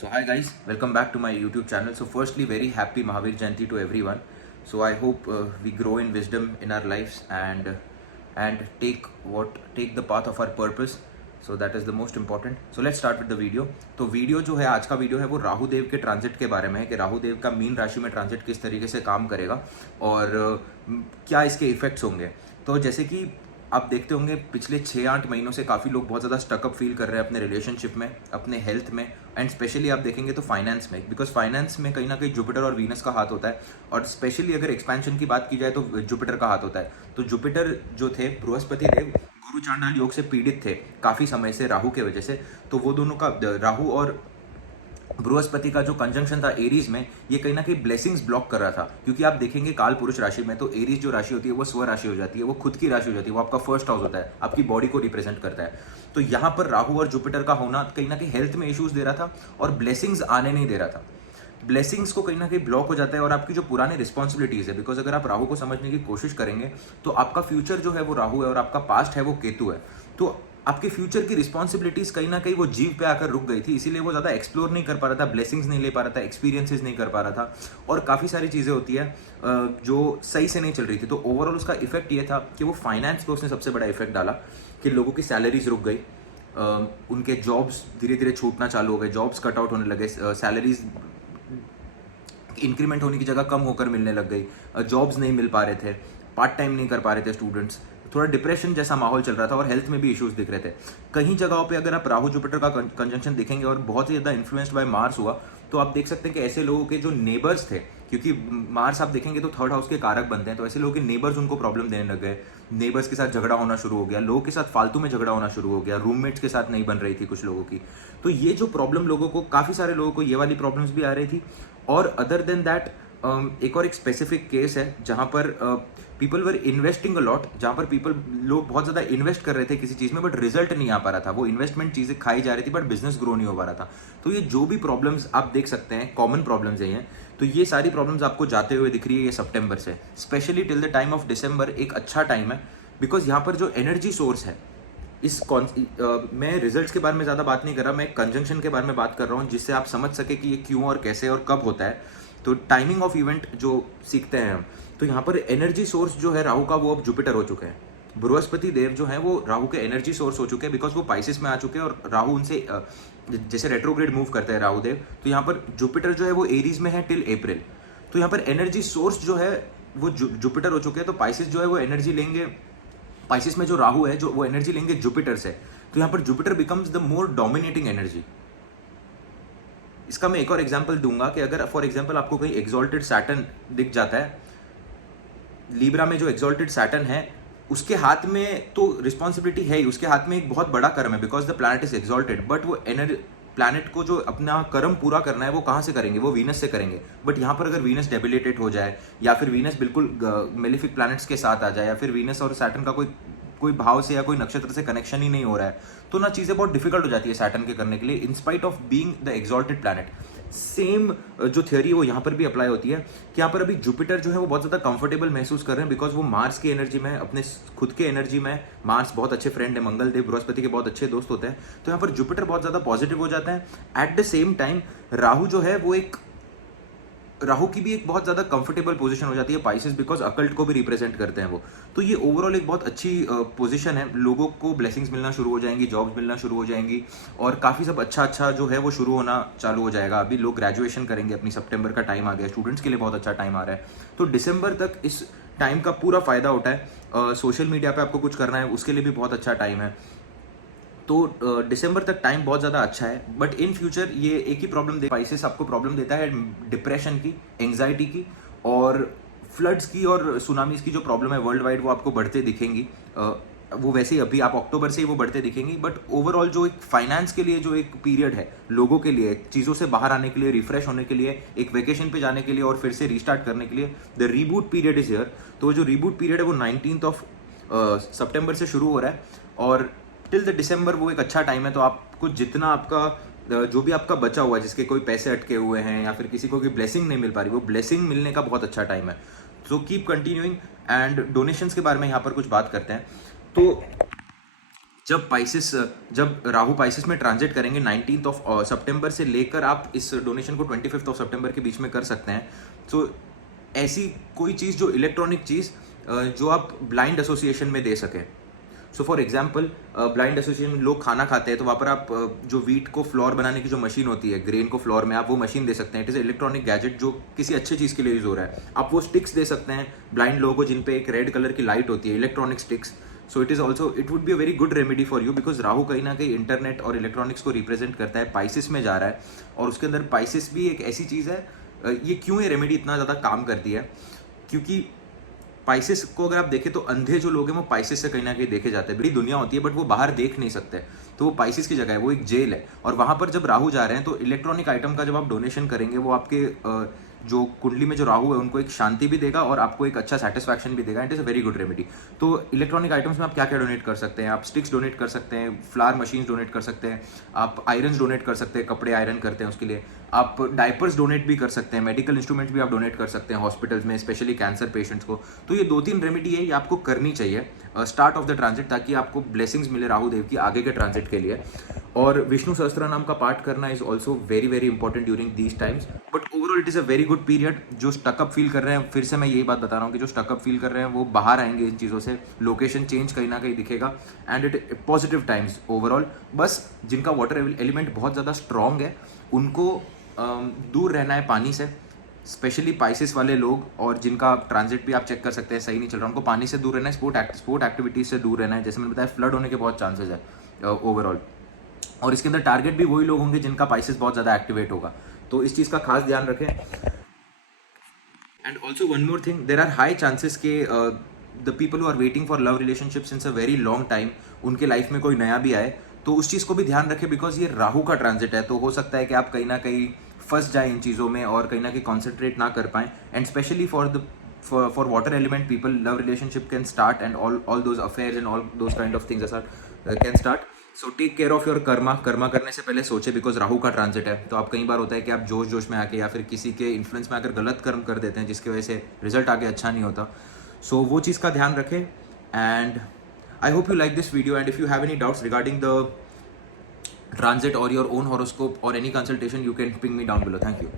So hi guys, welcome back to my YouTube channel. So firstly, very happy Mahavir Jayanti to everyone. So I hope we grow in wisdom in our lives and take the path of our purpose. So that is the most important. So let's start with the video. तो video जो है आज का video है वो राहु देव के transit के बारे में है कि राहु देव का मीन राशि में ट्रांजिट किस तरीके से काम करेगा और क्या इसके इफेक्ट्स होंगे। तो जैसे कि आप देखते होंगे पिछले 6-8 महीनों से काफ़ी लोग बहुत ज़्यादा स्टकअप फील कर रहे हैं अपने रिलेशनशिप में, अपने हेल्थ में एंड स्पेशली आप देखेंगे तो फाइनेंस में, बिकॉज फाइनेंस में कहीं ना कहीं जुपिटर और वीनस का हाथ होता है और स्पेशली अगर एक्सपेंशन की बात की जाए तो जुपिटर का हाथ होता है। तो जुपिटर जो थे बृहस्पति देव गुरु चांडाल योग से पीड़ित थे काफ़ी समय से राहु के वजह से। तो वो दोनों का राहु और बृहस्पति का जो कंजंक्शन था एरीज में, ये कहीं ना कहीं ब्लेसिंग्स ब्लॉक कर रहा था, क्योंकि आप देखेंगे काल पुरुष राशि में तो एरीज जो राशि होती है वो स्व राशि हो जाती है, वो खुद की राशि हो जाती है, वो आपका फर्स्ट हाउस होता है, आपकी बॉडी को रिप्रेजेंट करता है। तो यहाँ पर राहु और जुपिटर का होना कहीं ना कहीं हेल्थ में इश्यूज दे रहा था और ब्लेसिंग्स आने नहीं दे रहा था। ब्लेसिंग्स को कहीं ना कहीं ब्लॉक हो जाता है और आपकी जो पुरानी रिस्पॉन्सिबिलिटीज है, बिकॉज अगर आप राहु को समझने की कोशिश करेंगे तो आपका फ्यूचर जो है वो राहु है और आपका पास्ट है वो केतु है। तो आपके फ्यूचर की रिस्पॉन्सिबिलिटीज कहीं ना कहीं वो जीव पे आकर रुक गई थी, इसीलिए वो ज़्यादा एक्सप्लोर नहीं कर पा रहा था, ब्लेसिंग्स नहीं ले पा रहा था, एक्सपीरियंसेस नहीं कर पा रहा था और काफ़ी सारी चीज़ें होती है जो सही से नहीं चल रही थी। तो ओवरऑल उसका इफेक्ट ये था कि वो फाइनेंस पे उसने सबसे बड़ा इफेक्ट डाला कि लोगों की सैलरीज रुक गई, उनके जॉब्स धीरे धीरे छूटना चालू हो गए, जॉब्स कट आउट होने लगे, सैलरीज इंक्रीमेंट होने की जगह कम होकर मिलने लग गई, जॉब्स नहीं मिल पा रहे थे, पार्ट टाइम नहीं कर पा रहे थे स्टूडेंट्स, थोड़ा डिप्रेशन जैसा माहौल चल रहा था और हेल्थ में भी इश्यूज दिख रहे थे। कहीं जगहों पे अगर आप राहु जुपिटर का कंजंक्शन देखेंगे और बहुत ही ज़्यादा इन्फ्लुएंस्ड बाय मार्स हुआ, तो आप देख सकते हैं कि ऐसे लोगों के जो नेबर्स थे, क्योंकि मार्स आप देखेंगे तो थर्ड हाउस के कारक बनते हैं, तो ऐसे लोगों के नेबर्स उनको प्रॉब्लम देने लग गए, नेबर्स के साथ झगड़ा होना शुरू हो गया, लोगों के साथ फालतू में झगड़ा होना शुरू हो गया, रूममेट्स के साथ नहीं बन रही थी कुछ लोगों की। तो ये जो प्रॉब्लम लोगों को, काफ़ी सारे लोगों को ये वाली प्रॉब्लम्स भी आ रही थी। और अदर देन दैट एक और एक स्पेसिफिक केस है जहाँ पर people were investing a lot, जहाँ पर लोग बहुत ज़्यादा इन्वेस्ट कर रहे थे किसी चीज़ में बट रिजल्ट नहीं आ पा रहा था, वो इन्वेस्टमेंट चीज़ें खाई जा रही थी बट बिजनेस ग्रो नहीं हो पा रहा था। तो ये जो भी प्रॉब्लम्स आप देख सकते हैं कॉमन प्रॉब्लम्स हैं, तो ये सारी प्रॉब्लम्स आपको जाते हुए दिख रही है ये सितंबर से, specially till the time of December एक अच्छा टाइम है, बिकॉज यहाँ पर जो एनर्जी सोर्स है मैं रिजल्ट्स के बारे में ज़्यादा बात नहीं कर रहा, मैं कंजंक्शन के बारे में बात कर रहा हूँ जिससे आप समझ सके कि ये क्यों और कैसे और कब होता है। तो टाइमिंग ऑफ इवेंट जो सीखते हैं हम, तो यहाँ पर एनर्जी सोर्स जो है राहु का वो अब जुपिटर हो चुके हैं, बृहस्पति देव जो है वो राहु के एनर्जी सोर्स हो चुके हैं, बिकॉज वो पाइसिस में आ चुके हैं और राहु उनसे जैसे रेट्रोग्रेड मूव करते हैं राहु देव, तो यहाँ पर जुपिटर जो है वो एरीज में है टिल अप्रैल। तो यहाँ पर एनर्जी सोर्स जो है वो जुपिटर हो चुके हैं, तो पाइसिस जो है वो एनर्जी लेंगे, पाइसिस में जो राहु है जो वो एनर्जी लेंगे जुपिटर से, तो यहाँ पर Jupiter becomes the more dominating energy. इसका मैं एक और एग्जांपल दूंगा कि अगर फॉर एग्जांपल आपको कहीं एक्सॉल्टेड सैटर्न दिख जाता है, लीब्रा में जो एक्सॉल्टेड सैटर्न है उसके हाथ में तो रिस्पॉन्सिबिलिटी है ही, उसके हाथ में एक बहुत बड़ा कर्म है because the planet is exalted, but वो प्लैनेट को जो अपना कर्म पूरा करना है वो कहाँ से करेंगे, वो वीनस से करेंगे। बट यहाँ पर अगर वीनस डेबिलिटेट हो जाए या फिर वीनस बिल्कुल मेलिफिक प्लैनेट्स के साथ आ जाए या फिर वीनस और सैटर्न का कोई भाव से या कोई नक्षत्र से कनेक्शन ही नहीं हो रहा है, तो ना चीज़ें बहुत डिफिकल्ट हो जाती है सैटर्न के करने के लिए, in spite of being the exalted planet. Same जो थ्योरी वो यहाँ पर भी अप्लाई होती है कि यहाँ पर अभी जुपिटर जो है वो बहुत ज़्यादा कंफर्टेबल महसूस कर रहे हैं, बिकॉज वो मार्स की एनर्जी में, अपने खुद के एनर्जी में, मार्स बहुत अच्छे फ्रेंड है, मंगल देव बृहस्पति के बहुत अच्छे दोस्त होते हैं, तो यहाँ पर जुपिटर बहुत ज़्यादा पॉजिटिव हो जाता है। At the same time Rahu जो है वो राहु की भी एक बहुत ज़्यादा कंफर्टेबल पोजीशन हो जाती है पाइसेस, बिकॉज अकल्ट को भी रिप्रेजेंट करते हैं वो। तो ये ओवरऑल एक बहुत अच्छी पोजीशन है, लोगों को ब्लेसिंग्स मिलना शुरू हो जाएंगी, जॉब्स मिलना शुरू हो जाएंगी और काफ़ी सब अच्छा जो है वो शुरू होना चालू हो जाएगा। अभी लोग ग्रेजुएशन करेंगे अपनी, सितंबर का टाइम आ गया, स्टूडेंट्स के लिए बहुत अच्छा टाइम आ रहा है, तो दिसंबर तक इस टाइम का पूरा फायदा उठाए। सोशल मीडिया पर आपको कुछ करना है उसके लिए भी बहुत अच्छा टाइम है, तो दिसंबर तक टाइम बहुत ज़्यादा अच्छा है। बट इन फ्यूचर ये एक ही प्रॉब्लम पाइसेस आपको प्रॉब्लम देता है डिप्रेशन की, एंग्जाइटी की और फ्लड्स की और सुनामीज की जो प्रॉब्लम है वर्ल्ड वाइड, वो आपको बढ़ते दिखेंगी। वो वैसे ही अभी आप अक्टूबर से ही वो बढ़ते दिखेंगी, बट ओवरऑल जो एक फाइनेंस के लिए जो एक पीरियड है लोगों के लिए, चीज़ों से बाहर आने के लिए, रिफ्रेश होने के लिए, एक वेकेशन पे जाने के लिए और फिर से रीस्टार्ट करने के लिए, the reboot period is here. तो वो जो रीबूट पीरियड है वो 19 सितंबर से शुरू हो रहा है और टिल द दिसंबर वो एक अच्छा टाइम है। तो आपको जितना आपका जो भी आपका बचा हुआ है, जिसके कोई पैसे अटके हुए हैं या फिर किसी को कोई ब्लेसिंग नहीं मिल पा रही, वो ब्लेसिंग मिलने का बहुत अच्छा टाइम है। So keep continuing and donations के बारे में यहाँ पर कुछ बात करते हैं। तो जब राहु पाइसिस में ट्रांजिट करेंगे 19th ऑफ सितंबर से लेकर आप इस डोनेशन को 25th ऑफ सितंबर के बीच में कर सकते हैं। सो ऐसी कोई चीज़ जो इलेक्ट्रॉनिक चीज़ जो आप ब्लाइंड एसोसिएशन में दे सकें। So for example blind association में लोग खाना खाते हैं, तो वहाँ पर आप जो वीट को फ्लोर बनाने की जो मशीन होती है, ग्रेन को फ्लोर में, आप वो मशीन दे सकते हैं। इट इज़ इलेक्ट्रॉनिक गैजेट जो किसी अच्छे चीज़ के लिए यूज़ हो रहा है। आप वो स्टिक्स दे सकते हैं ब्लाइंड लोगों को, जिन पे एक रेड कलर की लाइट होती है, electronic sticks. So it would be a very good remedy for you, because Rahu कहीं ना कहीं इंटरनेट और इलेक्ट्रॉनिक्स को रिप्रेजेंट करता है, पाइसिस में जा रहा है, और उसके अंदर पाइसिस भी एक ऐसी चीज़ है। ये क्यों ये रेमेडी इतना ज़्यादा काम करती है, क्योंकि पाइसिस को अगर आप देखें तो अंधे जो लोग हैं वो पाइसिस से कहीं ना कहीं देखे जाते हैं। बड़ी दुनिया होती है बट वो बाहर देख नहीं सकते, तो वो पाइसिस की जगह है, वो एक जेल है। और वहाँ पर जब राहु जा रहे हैं तो इलेक्ट्रॉनिक आइटम का जब आप डोनेशन करेंगे, वो आपके जो कुंडली में जो राहु है उनको एक शांति भी देगा और आपको एक अच्छा सेटिस्फैक्शन भी देगा। It is a very good remedy. तो इलेक्ट्रॉनिक आइटम्स में आप क्या क्या डोनेट कर सकते हैं? आप स्टिक्स डोनेट कर सकते हैं, फ्लावर मशीन्स डोनेट कर सकते हैं, आप आयरन्स डोनेट कर सकते हैं, कपड़े आयरन करते हैं उसके लिए, आप डायपर्स डोनेट भी कर सकते हैं, मेडिकल इंस्ट्रूमेंट्स भी आप डोनेट कर सकते हैं हॉस्पिटल्स में, स्पेशली कैंसर पेशेंट्स को। तो ये 2-3 रेमेडी है, ये आपको करनी चाहिए स्टार्ट ऑफ द ट्रांजिट, ताकि आपको ब्लेसिंग्स मिले राहु देव की आगे के ट्रांजिट के लिए। और विष्णु सहस्त्र नाम का पाठ करना is also very very important during these times. But overall it is a very good period. जो स्टकअप फील कर रहे हैं, फिर से मैं यही बात बता रहा हूँ कि जो स्टकअप फील कर रहे हैं वो बाहर आएंगे इन चीज़ों से, लोकेशन चेंज कहीं ना कहीं दिखेगा, and it positive times overall. बस जिनका वाटर एलिमेंट बहुत ज़्यादा स्ट्रॉन्ग है उनको दूर रहना है पानी से, स्पेशली पाइसिस वाले लोग, और जिनका ट्रांजिट भी आप चेक कर सकते हैं सही नहीं चल रहा, उनको पानी से दूर रहना है, स्पोर्ट एक्टिविटीज से दूर रहना है। जैसे मैंने बताया, फ्लड होने के बहुत चांसेस है ओवरऑल, और इसके अंदर टारगेट भी वही लोग होंगे जिनका पाइसिस बहुत ज़्यादा एक्टिवेट होगा, तो इस चीज़ का खास ध्यान रखें। And also one more thing, there are high chances के the people who are waiting for love relationship since a very long time, उनके लाइफ में कोई नया भी आए, तो उस चीज़ को भी ध्यान रखें, बिकॉज ये राहु का ट्रांजिट है। तो हो सकता है कि आप कहीं ना कहीं फंस जाए इन चीज़ों में और कहीं ना कहीं कॉन्सेंट्रेट ना कर पाएँ, and specially for water element people, love relationship can start, and all those affairs and all those kind of things can start. So take care of your Karma करने से पहले सोचे, बिकॉज राहु का ट्रांजिट है। तो आप कई बार होता है कि आप जोश में आके या फिर किसी के इन्फ्लुएंस में आकर गलत कर्म कर देते हैं, जिसकी वजह से रिजल्ट आगे अच्छा नहीं होता। सो वो चीज़ का ध्यान रखें, and I hope you like this video, and if you have any doubts regarding the transit or your own horoscope or any consultation, you can ping me down below. Thank you.